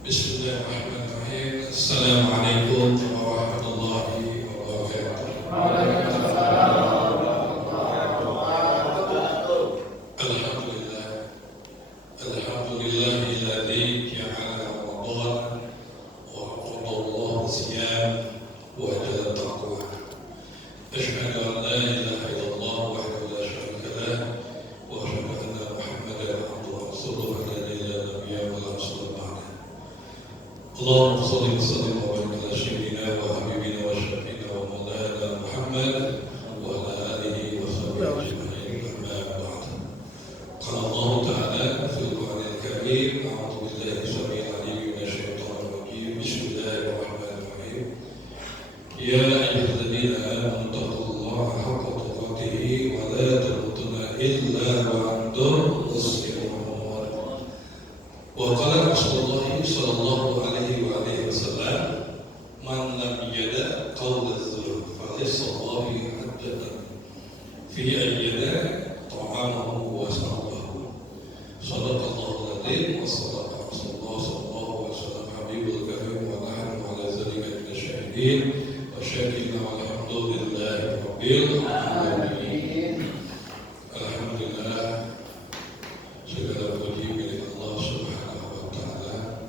Bismillahirrahmanirrahim. Assalamualaikum warahmatullahi wabarakatuh. Alhamdulillah. Alhamdulillahilladzi ja'ala Ramadan wa qadallahu siyam wa jalla taqwa. Asyhadu an la ilaha illallah wahdahu la syarika lah wa asyhadu anna Muhammadan abduhu wa rasuluhu alladzi la nabiyya wa la rasula ba'dahu. Allahumma shalli wa sallim wa barik ala sayyidina wa habibina wa syafiina wa maulana Muhammad wa ala alihi wa sahbihi ajma'in. Amma ba'd. Qala Allah ta'ala fil Qur'anil Karim, a'udzu billahi samil 'alim minasy syaithanir rajim. Bismillahirrahmanirrahim. Ya ayyuhalladzina amanu taqullaha haqqa tuqatih wa la tamutunna illa wa antum muslimun. Wa qala Rasulullah sallallahu alaihi wa alihi wasallam, man lam yada qawl az-zur fa laysa Allahi hajjatan fi ayyada ta'amahu wa sarabahu. Sadaqallahu al-azim wa sadaqa Rasulullah sallallahu alaihi wasallam habibul karim wa nahnu ala zalika min asyahidin wa syakirna walhamdulillahi rabbil alamin. Alhamdulillah, segala puji milik Allah Subhanahu wa taala.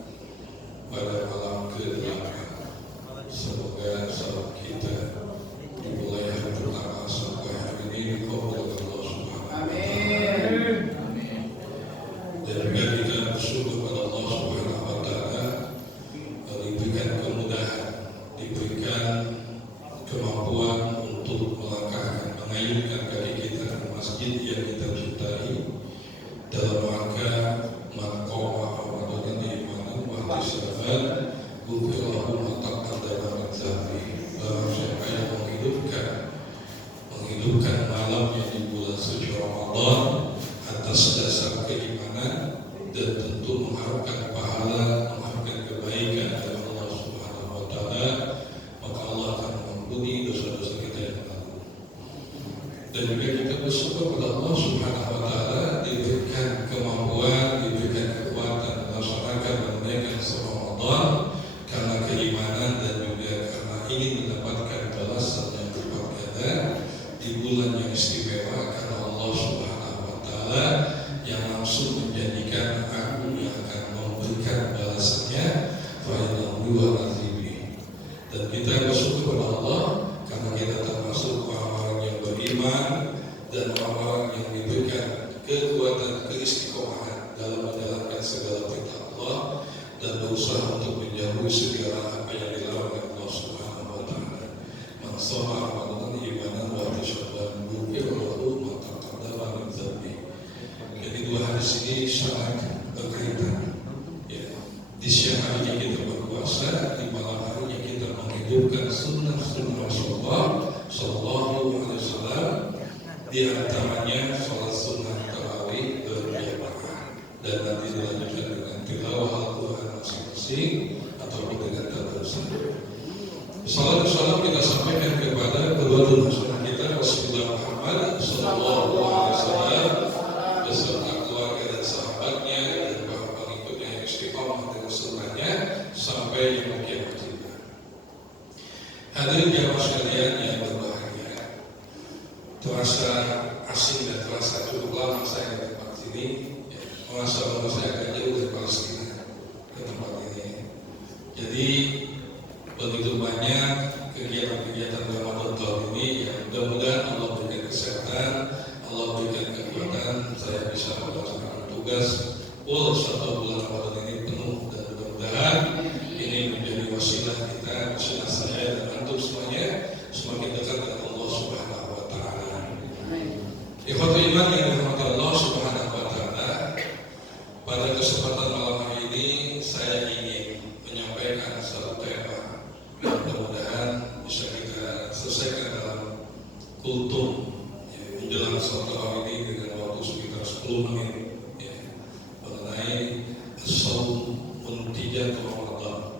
Pada malam ke-8, semoga salat kita dimulai hari pertama sampai hari ini dikabulkan Allah Subhanahu wa taala. Dan juga kita bersyukur kepada Allah Subhanahu wa taala diberikan kemudahan, diberikan kemampuan untuk melangkahkan, mengayunkan kaki kita ke masjid yang kita cintai dalam rangka maqama Ramadan imanan wa ihtisaban ghufrallahu ma taqaddama min dzambi. Barang siapa yang menghidupkan malamnya di bulan suci Ramadan atas dasar keimanan dan tentu mengharapkan pahala, mengharapkan kebaikan dari Allah Subhanahu wa taala, maka Allah akan mengampuni dosa-dosa kita yang lalu. Dan juga kita bersyukur kepada Allah Subhanahu wa taala diberikan kemampuan, diberikan kekuatan melaksanakan dan menunaikan Ramadan karena keimanan dan juga karena ingin mendapatkan balasan yang berlipat ganda di bulan yang istimewa, karena Allah Subhanahu wa taala yang langsung menjanjikan, aku yang akan memberikan balasannya fa innahu yu'adzibi. Dan kita bersyukur kepada Allah karena kita termasuk orang-orang yang beriman dan orang-orang yang diberikan kekuatan keistiqomahan dalam menjalankan segala perintah Allah dan berusaha untuk menjauhi segala apa yang dilarang oleh Allah Subhanahu wa taala. Man shoma Ramadan imanan wa ihtisaban ghufrallahu ma taqaddama min dzambi. Jadi dua hadis ini sangat berkaitan. Ya. Di siang harinya kita berpuasa, di malam harinya kita menghidupkan sunnah-sunnah Rasulullah sallallahu alaihi wasallam, di antaranya salat sunnah tarawih berjamaah, dan nanti dilanjutkan dengan tilawah Al-Quran masing-masing ataupun dengan tadarus. Salam salam kita sampaikan kepada qudwatul hasanah kita Rasulullah Muhammad sallallahu alaihi wasallam beserta keluarga dan sahabatnya dan para pengikutnya yang istiqomah dengan sunnahnya sampai yaumul kiamat. Hadirin jamaah sekalian yang berbahagia, terasa asing dan terasa cukup lama saya di tempat ini. Merasa bahwa saya akan jauh dari Palestina ke tempat ini. Jadi begitu banyak kegiatan-kegiatan Ramadan tahun ini yang mudah-mudahan Allah berikan kesehatan, Allah berikan kekuatan, saya bisa melaksanakan tugas full 1 bulan Ramadan ini penuh, dan mudah-mudahan ini menjadi wasilah kita, wasilah saya dan antum semuanya semakin dekat dengan Allah Subhanahu wa taala. Ikhwatul iman yang dirahmati Allah Subhanahu wa taala, pada kesempatan malam hari ini saya ingin menyampaikan satu tema yang mudah-mudahan bisa kita selesaikan dalam kultum menjelang sholat tarawih ini dengan waktu sekitar 10 menit, ya, mengenai saum muntijat Ramadan,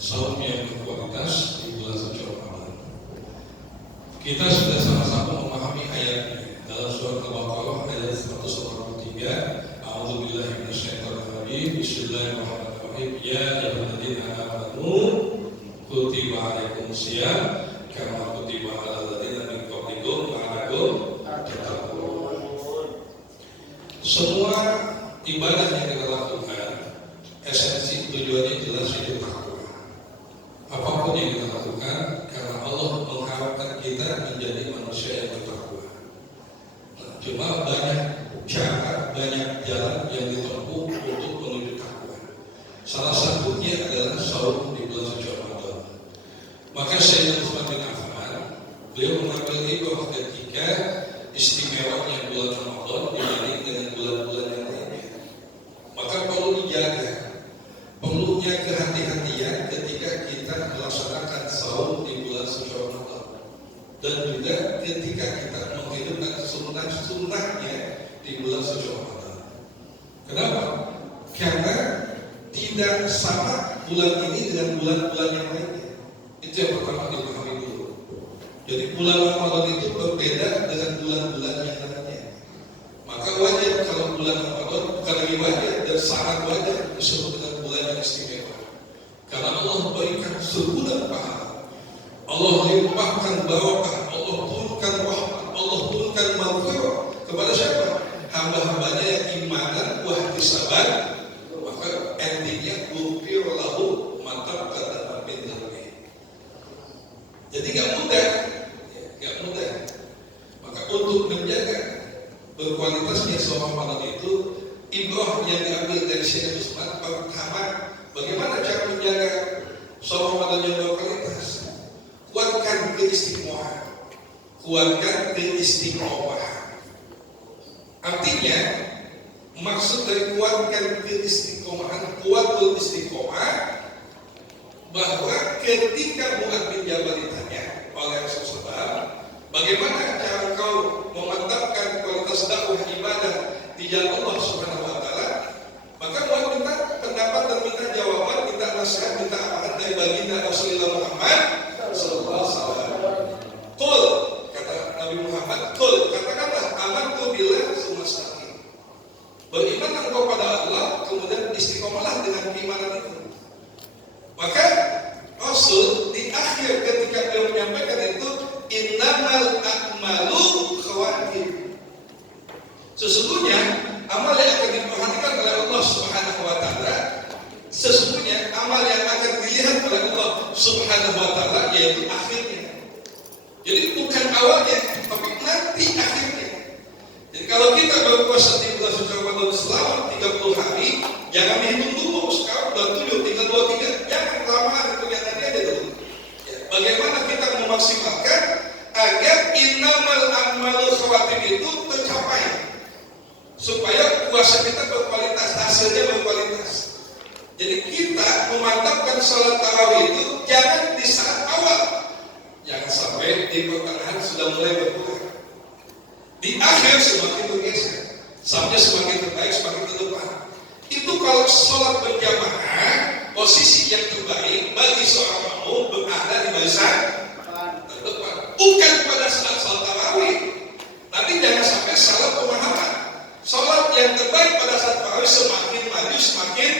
saum yang berkualitas di bulan suci Ramadan. Kita sudah sama-sama memahami ayatnya dalam surat Al-Baqarah ayat 183. A'udzubillahi minasyaitonir rajim. Bismillahirrahmanirrahim. Ya manusia kama kutiba alal ladzina min qablikum la'allakum tattaqun. Semua ibadah yang kita lakukan esensi tujuannya jelas itu takwa. Apapun yang kita lakukan karena Allah mengharapkan kita menjadi manusia yang bertakwa. Nah, cuma banyak cara, banyak jalan yang ditempuh untuk menuju takwa. Salah satunya adalah saum di bulan suci Ramadan. Maka Sayyidina Utsman bin Affan beliau mengambil ibrah ketika istimewanya bulan Ramadan dibanding dengan bulan-bulan yang lainnya. Maka perlu dijaga, perlunya kehati-hatian ketika kita melaksanakan saum di bulan suci Ramadan, dan juga ketika kita menghidupkan sunnah-sunnahnya di bulan suci Ramadan. Kenapa? Karena tidak sama bulan ini dengan bulan-bulan yang lainnya. Itu yang pertama dipahami dulu. Jadi bulan Ramadan itu berbeda dengan bulan-bulan yang lainnya. Maka wajar kalau bulan Ramadan bukan lagi wajar dan sangat wajar disebut dengan bulan yang istimewa. Karena Allah berikan sebulan pahala, Allah limpahkan barokah, Allah turunkan rahmat, Allah turunkan maghfirah kepada siapa? Hamba-hambanya yang imanan wahtisaban, maka endingnya ghufir lahu mantap kata min dzambi. Jadi gak mudah. Maka untuk menjaga berkualitasnya seorang Ramadan itu, ibrah yang diambil dari Syekh Utsman pertama, bagaimana cara menjaga seorang Ramadan yang berkualitas? Kuatkan keistiqomahan. Artinya, maksud dari kuatkan keistiqomahan, kuatul istiqomah, bahwa ketika Mu'adz bin Jabal ditanya oleh Rasulullah, bagaimana cara kau memantapkan kualitas dakwah ibadah di jalan Allah Subhanahu wa taala? Maka Mu'adz minta pendapat dan minta jawaban, minta nasihat, minta arahan dari baginda Rasulullah Muhammad sallallahu alaihi wasallam. Qul, kata Nabi Muhammad, qul, katakanlah amantu billah tsumma istaqim. Beriman engkau pada Allah, kemudian istiqomahlah dengan keimanan itu. Maka Rasul di akhir ketika beliau menyampaikan itu, innamal a'malu khawatim. Sesungguhnya amal yang akan diperhatikan oleh Allah Subhanahu wa taala, sesungguhnya amal yang akan dilihat oleh Allah Subhanahu wa taala yaitu akhirnya. Jadi bukan awalnya, tapi nanti akhirnya. Jadi kalau kita berpuasa di bulan suci Ramadan selama 30 hari, jangan dihitung dulu sekarang udah 7, tinggal 2, 3, jangan kelamaan, hitungan tadi aja dulu. Ya, bagaimana kita memaksimalkan agar innamal a'malu khawatim itu tercapai, supaya puasa kita berkualitas, hasilnya berkualitas. Jadi kita memantapkan salat tarawih itu jangan di saat awal, jangan sampai di pertengahan sudah mulai berkurang, di akhir semakin bergeser, sampai semakin terbaik, semakin ke depan. Itu kalau sholat berjamaah, posisi yang terbaik bagi seorang makmum berada di barisan terdepan, bukan pada saat sholat tarawih. Nanti jangan sampai salah pemahaman. Sholat yang terbaik pada saat tarawih semakin maju semakin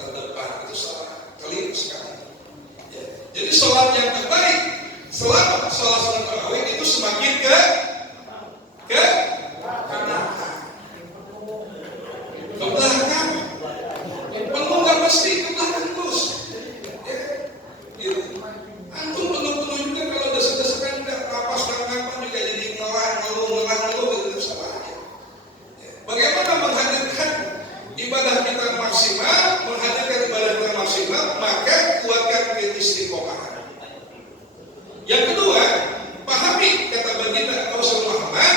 terdepan, itu salah, keliru sekali. Ya. Jadi sholat yang terbaik selama sholat tarawih itu semakin ke belakang. Penuh nggak mesti ke belakang terus. Ya, gitu. Antum penuh juga kalau desek-desekan juga napas kapan juga jadi ngelang gitu sama aja. Ya. Bagaimana menghadirkan ibadah kita maksimal, menghadirkan ibadah kita maksimal, maka kuatkan keistiqomahan. Yang kedua, pahami kata baginda Rasulullah Muhammad,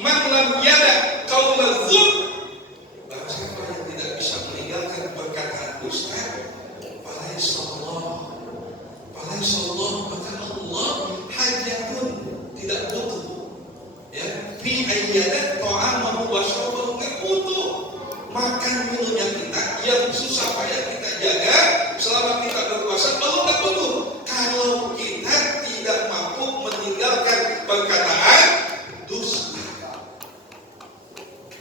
man lam yada qaulaz zur, barang siapa yang tidak bisa meninggalkan perkataan dusta, falaisallah, maka Allah hajatun, tidak butuh, ya, fi ayyada ta'amahu wa syarabahu, enggak butuh makan minumnya kita yang susah payah kita jaga selama kita berpuasa. Allah enggak butuh kalau kita tidak mampu meninggalkan perkataan dusta.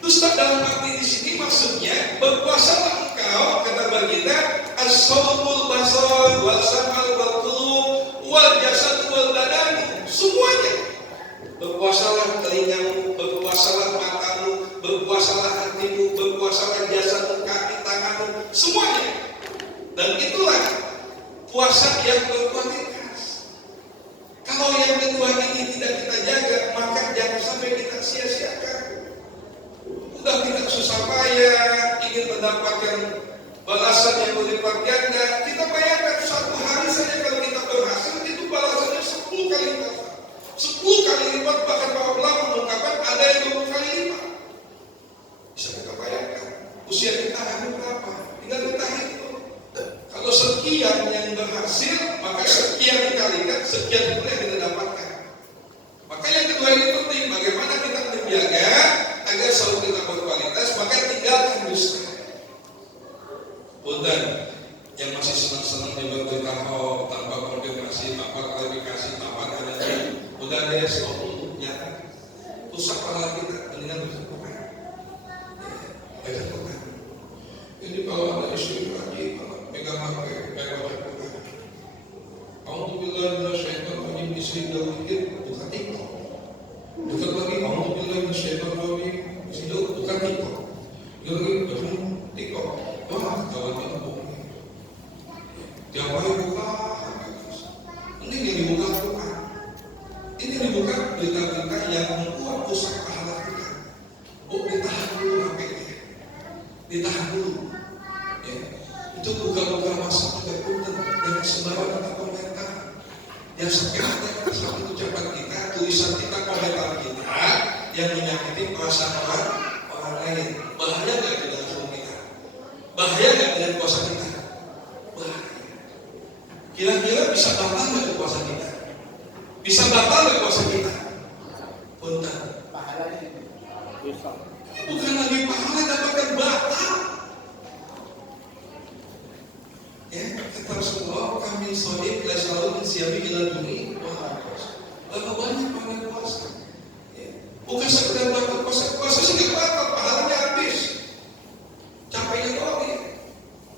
Dusta dalam arti di sini maksudnya berpuasalah engkau, kata baginda, as-saumul basar wal samal wal qulub wal jasad wal badan, semuanya. Berpuasalah telingamu, berpuasalah matamu, berpuasalah hatimu, berpuasalah jasadmu, kaki tanganmu, semuanya. Dan itulah puasa yang berkualitas. Kalau yang kedua ini tidak kita jaga, maka jangan sampai kita sia-siakan. Udah kita susah payah ingin mendapatkan balasan yang berlipat ganda. Kita bayangkan satu hari saja kalau kita berhasil, itu balasannya 10 kali lipat. 10 kali lipat, bahkan para ulama mengungkapkan ada yang 20 kali lipat. Bisa kita bayangkan usia kita akan berapa? Tinggal kita hitung. Kalau sekian yang berhasil, maka sekian dikalikan, sekian itu yang kita dapatkan. Maka yang kedua ini penting, bagaimana kita menjaga agar selalu kita berkualitas, maka tinggalkan dusta. Punten, yang masih senang-senang diberitahu tanpa konfirmasi, tanpa klarifikasi, tanpa analisa, udah ada stop dulu, jangan rusak kepala kita, mendingan rusak bukan. Baca Quran. Ini kalau ada istri lagi, pegang HP, pegang Quran. Alhamdulillah, minasyaitonir rajim, istri dawikir, bukan TikTok. Dekat lagi, alhamdulillah, minasyaitonir rajim, istri dawikir, bukan TikTok. Dia lagi berhubung TikTok. Wah, kawan-kawan bohong. Tiap hari buka, ini yang dibuka Quran. Ini dibuka berita-berita yang membuat rusak pahala kita. Oh, ditahan dulu HP-nya, ditahan dulu. Ya, itu buka-buka masa tidak punten, yang sembarang kita komentar, yang sebenarnya saat itu ucapan kita, tulisan kita, komentar kita, yang menyakiti perasaan orang lain. Bahaya nggak dengan rumah kita? Bahaya nggak dengan puasa kita? Bahaya. Kira-kira bisa batal nggak puasa kita? Bisa batal nggak puasa kita? Punten. Bukan lagi pahala, dapatkan batal. Ya, kata Rasulullah, kami sodik lesalun siabi ila dunia. Berapa banyak pahala puasa? Ya. Bukan sekedar dapat puasa sih nggak batal, pahalanya habis. Capeknya doang ya.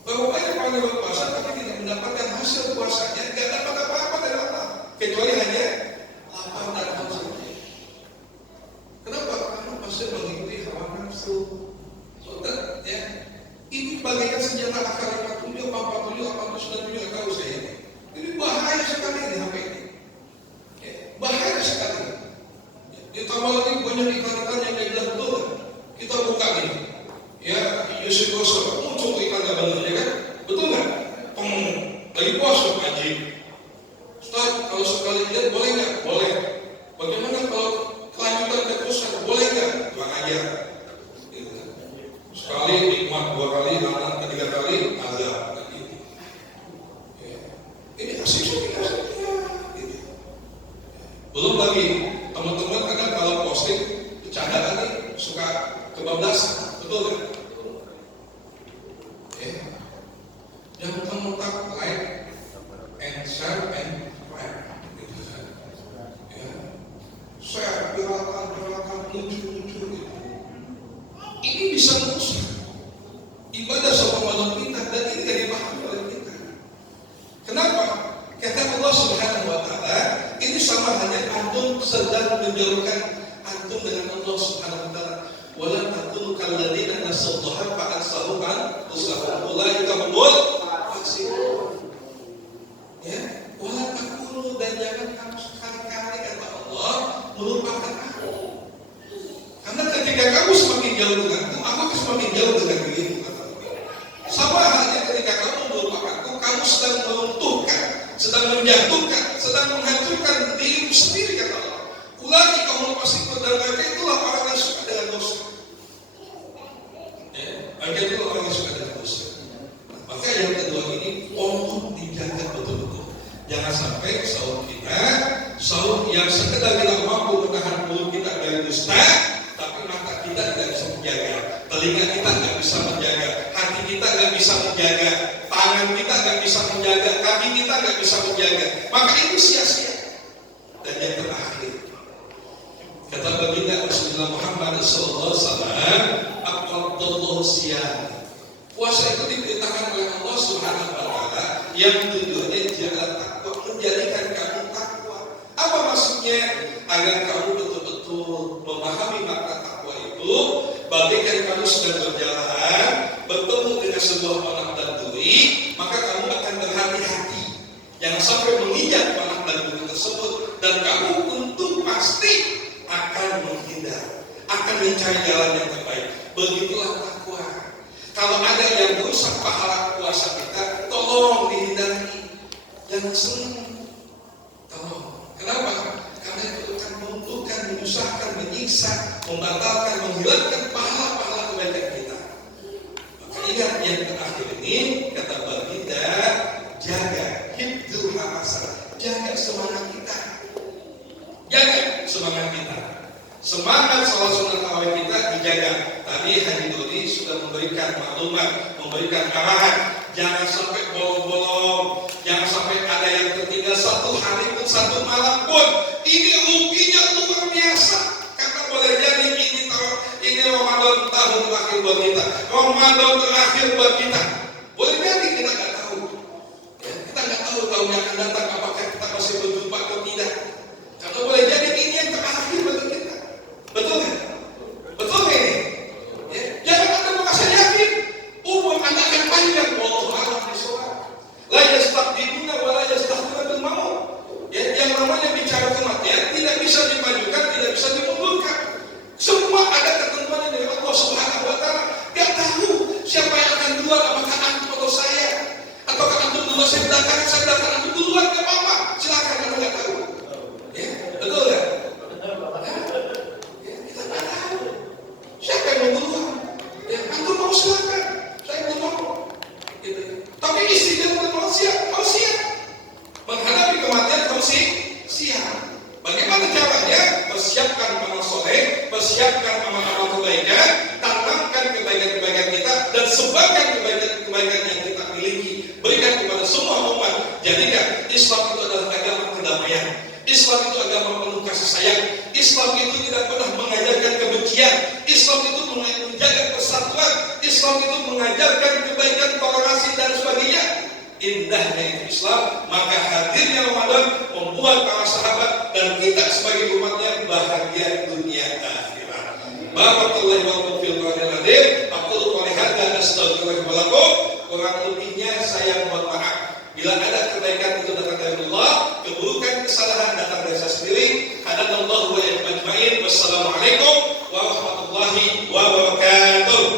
Berapa banyak pahala puasa tapi tidak mendapatkan hasil puasanya, nggak dapat apa-apa dari Allah, kecuali hanya lapar dan haus saja. Kenapa? Karena masih mengikuti hawa nafsu. Saudara, ya, ini bagaikan senjata AK-57, AK-47, AK-49, nggak tahu saya. Ini bahaya sekali di HP ini. Ya, bahaya sekali. Ya, ditambah lagi banyak iklan-iklan yang tidak jelas betul. Kita buka ini. Ya, Yusuf Gosok muncul iklan nggak benar, ya kan? Betul nggak? Lagi puasa haji. Ustaz, kalau sekali lihat boleh nggak? Boleh. Bagaimana kalau kelanjutan keterusan? Boleh nggak? Tuang aja. Gitu. Sekali nikmat, 2 kali, anak, 3 kali azab. Gitu. Ya. Ini asik kita. Gitu. Belum lagi teman-teman kan kalau posting bercanda lagi suka kebablasan, betul nggak? Ya. Jangan mentang-mentang like and share and like, gitu kan? Ya. Share, gerakan, lucu-lucu gitu. Ini bisa merusak ibadah sama malam kita, dan ini tidak dipahami oleh kita. Kenapa? Kata Allah Subhanahu wa Ta'ala, ini sama hanya antum sedang menjauhkan antum dengan Allah Subhanahu wa Ta'ala. Wala takunu kalladzina nasallaha fa'ansahum anfusahum ulaika humul fasiqun. Ya, wala takunu, dan jangan kamu sekali-kali kata Allah melupakan aku. Karena ketika kamu semakin jauh denganku, aku akan semakin jauh dengan dirimu, kata Allah. Sama halnya ketika kamu melupakanku, kamu sedang meruntuhkan, sedang menjatuhkan, sedang menghancurkan dirimu sendiri, kata Allah. Ulangi kamu pasti dan mereka itulah orang yang suka dengan dosa. Ya, mereka itu orang yang suka dengan dosa. Maka yang kedua ini tolong dijaga betul-betul. Jangan sampai sahur yang sekedar kita mampu menahan mulut kita dari dusta, tapi mata kita tidak bisa menjaga, telinga kita nggak bisa menjaga, hati kita nggak bisa menjaga, tangan kita nggak bisa menjaga, kaki kita nggak bisa menjaga, maka itu sia-sia. Dan yang terakhir, kata baginda Rasulullah Muhammad SAW, aqaddallahu siyam. Puasa itu diperintahkan oleh Allah Subhanahu wa Ta'ala yang tujuannya jalan takwa menjadikan kamu takwa. Apa maksudnya? Agar kamu betul-betul memahami makna takwa itu, bagaikan kamu sedang berjalan, bertemu dengan sebuah panah dan duri, maka kamu akan berhati-hati. Jangan sampai menginjak panah dan duri tersebut, dan kamu untung pasti akan menghindar, akan mencari jalan yang terbaik. Begitulah takwa. Kalau ada yang merusak pahala puasa kita, tolong dihindari. Jangan senang. Tolong. Kenapa? Karena itu akan menguntungkan, menyusahkan, menyiksa, membatalkan, menghilangkan pahala-pahala kebaikan kita. Maka ingat yang terakhir ini, kata Baginda, jaga hibdul hamasah, jaga semangat kita. Jaga semangat kita. Semangat salat sunat tarawih kita dijaga. Tadi Haji Dodi sudah memberikan maklumat, memberikan arahan. Jangan sampai bolong-bolong, jangan sampai ada yang tertinggal satu hari pun, satu malam pun. Ini ruginya luar biasa. Karena boleh jadi ini Ramadan tahun terakhir buat kita, Ramadan terakhir buat kita. Boleh jadi kita nggak tahu. Ya, kita nggak tahu tahun yang akan datang apakah kita masih berjumpa atau tidak. Karena boleh jadi ini yang terakhir bagi kita. Betul nggak? Betul nggak ini? Ya, jangan Anda merasa yakin umur Anda akan panjang. Wallahu a'lam bishawab. La yastaqdimuna wa la yastakhiruna bil maut. Ya, yang namanya bicara kematian tidak bisa dimajukan, tidak bisa dimundurkan. Semua ada ketentuannya dari Allah Subhanahu wa taala. Enggak tahu siapa yang akan duluan, apakah antum atau saya? Ataukah antum duluan, saya belakangan antum duluan, enggak apa-apa. Silakan, Anda enggak tahu. Ya, betul enggak? Kita enggak tahu. Siapa yang mau duluan? Ya, antum mau silakan. Saya belum mau. Gitu. Tapi istrinya bukan mau siap, harus siap. Menghadapi kematian harus siap. Bagaimana caranya? Persiapkan amal soleh, persiapkan amal-amal kebaikan, tanamkan kebaikan-kebaikan kita, dan sebarkan kebaikan-kebaikan yang kita miliki. Berikan kepada semua umat. Jadikan Islam itu adalah agama kedamaian. Islam itu agama penuh kasih sayang. Islam itu tidak pernah mengajarkan kebencian. Islam itu menjaga persatuan. Islam itu mengajarkan kebaikan, toleransi, dan sebagainya. Indahnya itu Islam. Maka hadirnya Ramadan membuat para sahabat dan kita sebagai umatnya bahagia dunia akhirat. Barakallahu lakum fil Qur'anil azim. Aqulu qouli hadza astaghfirullaha wa lakum. Kurang lebihnya saya mohon maaf. Bila ada kebaikan itu datang dari Allah, keburukan kesalahan datang dari saya sendiri. Hadanallahu wa iyyakum ajmain. Wassalamualaikum warahmatullahi wabarakatuh.